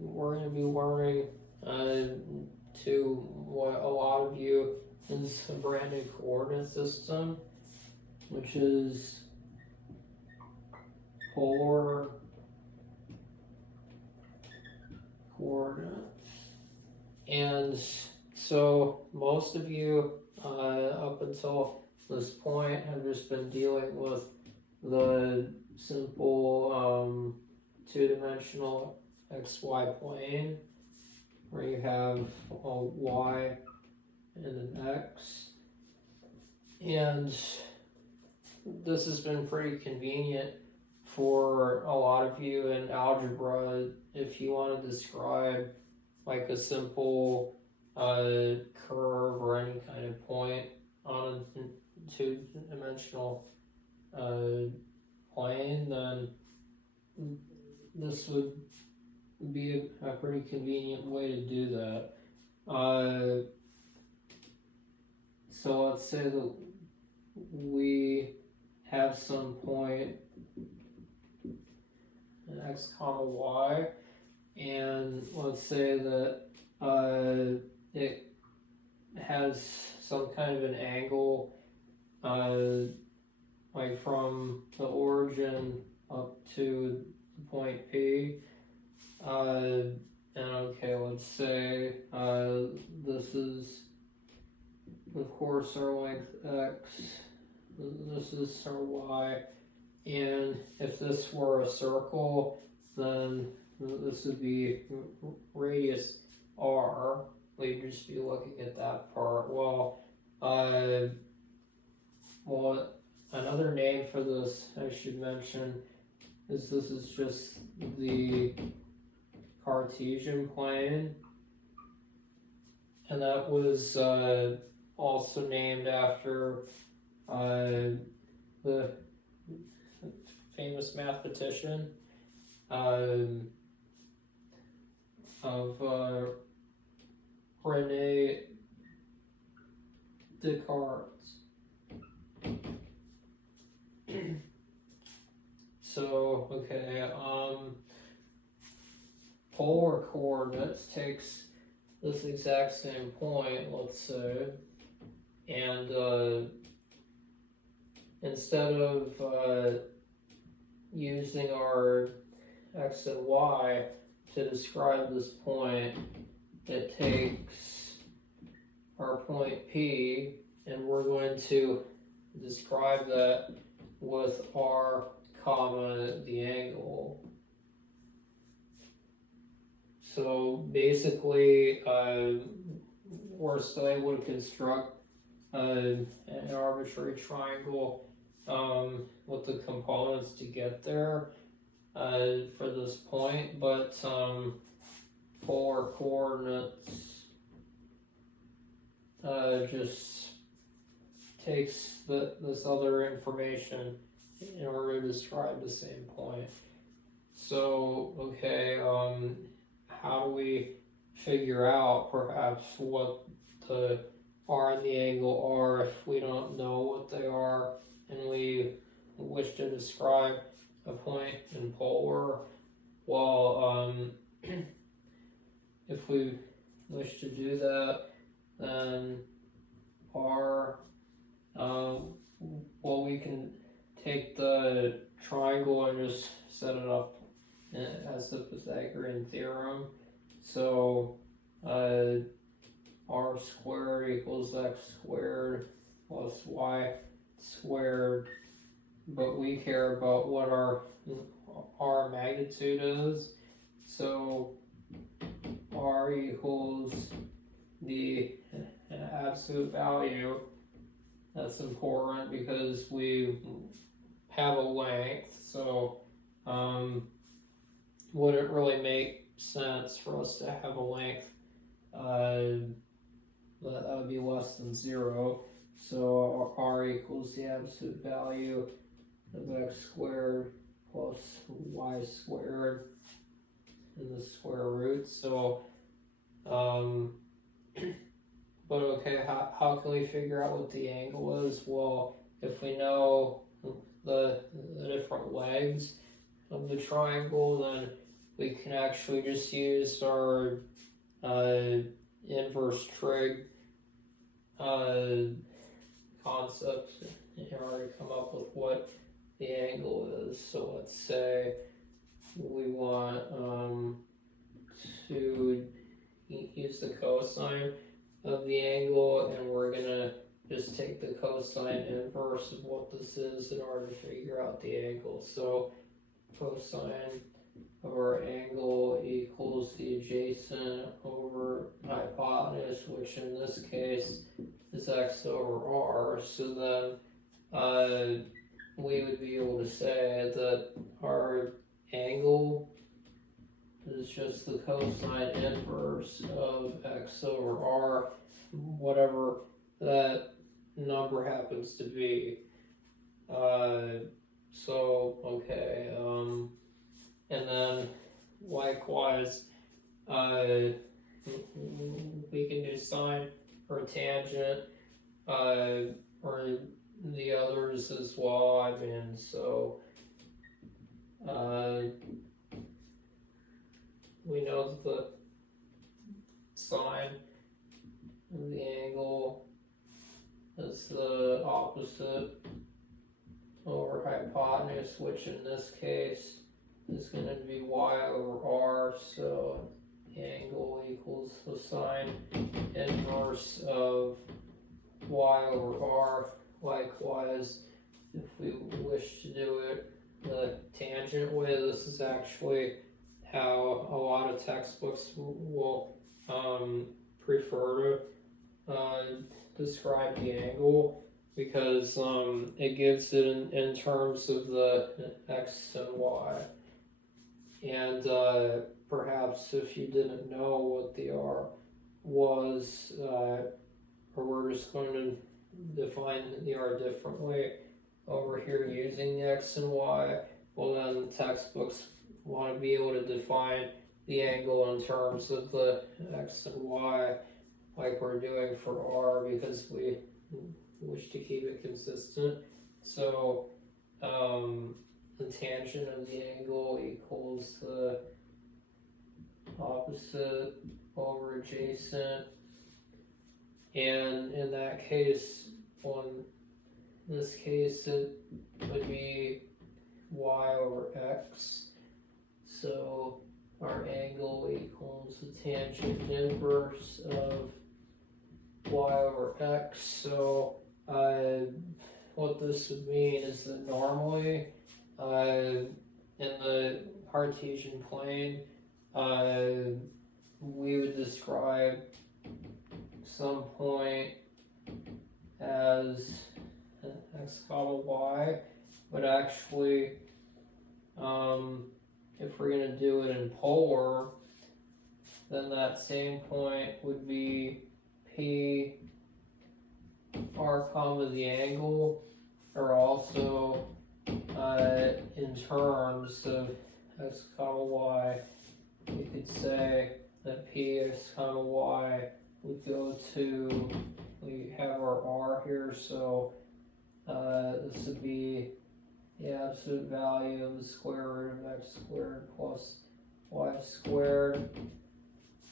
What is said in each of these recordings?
we're going to be learning to what a lot of you is a brand new coordinate system, which is polar coordinates. And so most of you up until this point have just been dealing with the simple two-dimensional XY plane where you have a Y and an X, and this has been pretty convenient for a lot of you in algebra if you want to describe like a simple curve or any kind of point on a two-dimensional plane, then this would be a pretty convenient way to do that. So let's say that we have some point in x comma y, and let's say that it has some kind of an angle like from the origin up to the point P. And okay, let's say this is of course our length x, this is our y, and if this were a circle, then this would be radius r. We'd just be looking at that part. Well, another name for this I should mention is this is just the Cartesian plane, and that was also named after the famous mathematician of Rene Descartes. So, okay, polar coordinates takes this exact same point, let's say, and instead of using our x and y to describe this point, it takes our point P, and we're going to describe that with r comma the angle. So basically, we're still able to construct an arbitrary triangle with the components to get there for this point, but polar coordinates just takes this other information in order to describe the same point. So, okay, how do we figure out perhaps what the r and the angle are if we don't know what they are and we wish to describe a point in polar? Well, if we wish to do that, then r, well, we can take the triangle and just set it up as the Pythagorean theorem. So r squared equals x squared plus y squared, but we care about what our magnitude is. So r equals the absolute value. That's important because we have a length, so wouldn't really make sense for us to have a length that would be less than 0. So r equals the absolute value of x squared plus y squared in the square root. So but okay, how can we figure out what the angle is? Well, if we know the different legs of the triangle, then we can actually just use our inverse trig concept in order to come up with what the angle is. So let's say we want to use the cosine of the angle, and we're gonna just take the cosine inverse of what this is in order to figure out the angle. So cosine of our angle equals the adjacent over hypotenuse, which in this case is x over r. So then we would be able to say that our angle is just the cosine inverse of x over r, whatever that number happens to be. And then likewise, we can do sine or tangent, or the others as well. I mean, so we know that the sine of the angle is the opposite over hypotenuse, which in this case is going to be y over r. So angle equals the sine inverse of y over r. Likewise, if we wish to do it the tangent way, this is actually how a lot of textbooks will prefer to describe the angle, because it gives it in terms of the x and y. And perhaps if you didn't know what the r was, or we're just going to define the r differently over here using the x and y, well then the textbooks want to be able to define the angle in terms of the x and y like we're doing for r, because we wish to keep it consistent. So the tangent of the angle equals the opposite over adjacent, and in that case, in this case it would be y over x. So our angle equals the tangent inverse of y over x. So what this would mean is that normally in the Cartesian plane, we would describe some point as x comma y, but actually if we're going to do it in polar, then that same point would be p r comma the angle, or also in terms of x comma y, we could say that p x comma y would go to, we have our r here, so this would be the absolute value of the square root of x squared plus y squared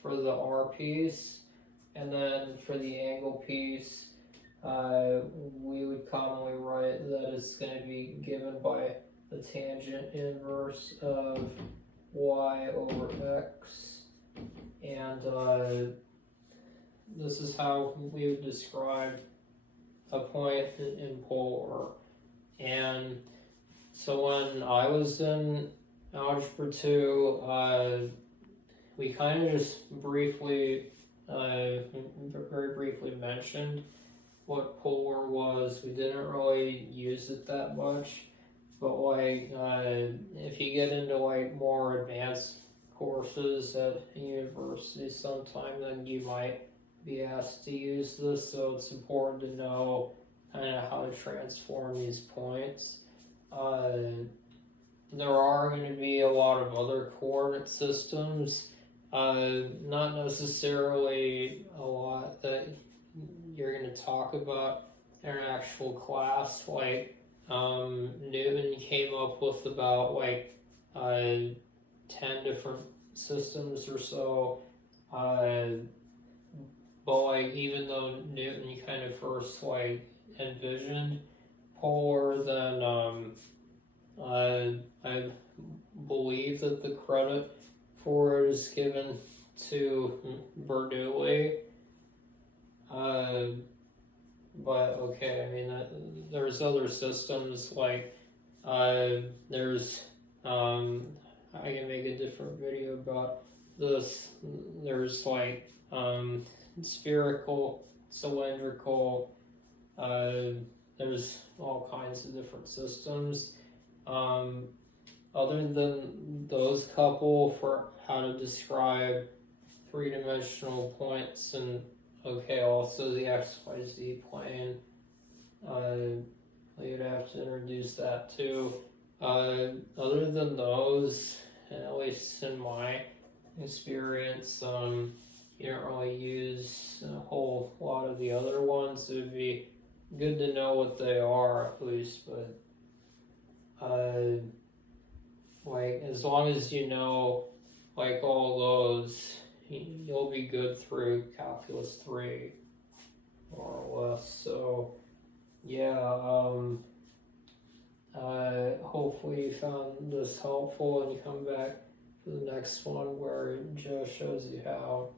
for the r piece. And then for the angle piece, we would commonly write that it's going to be given by the tangent inverse of y over x. And this is how we would describe a point in polar. And so when I was in Algebra 2, we kind of just briefly, very briefly mentioned what polar was. We didn't really use it that much, but like if you get into like more advanced courses at university sometime, then you might be asked to use this, so it's important to know kind of how to transform these points. There are going to be a lot of other coordinate systems, not necessarily a lot that you're going to talk about in an actual class. Like Newton came up with about like 10 different systems or so. But like, even though Newton kind of first like envisioned polar, then I believe that the credit for it is given to Bernoulli. But okay, I mean, there's other systems like there's I can make a different video about this. There's like spherical, cylindrical. There's all kinds of different systems. Other than those couple for how to describe three-dimensional points and also the XYZ plane, you'd have to introduce that too. Other than those, at least in my experience, you don't really use a whole lot of the other ones. It would be good to know what they are at least, but like as long as you know like all those, you'll be good through calculus 3 more or less. So yeah, hopefully you found this helpful and you come back for the next one where Joe shows you how.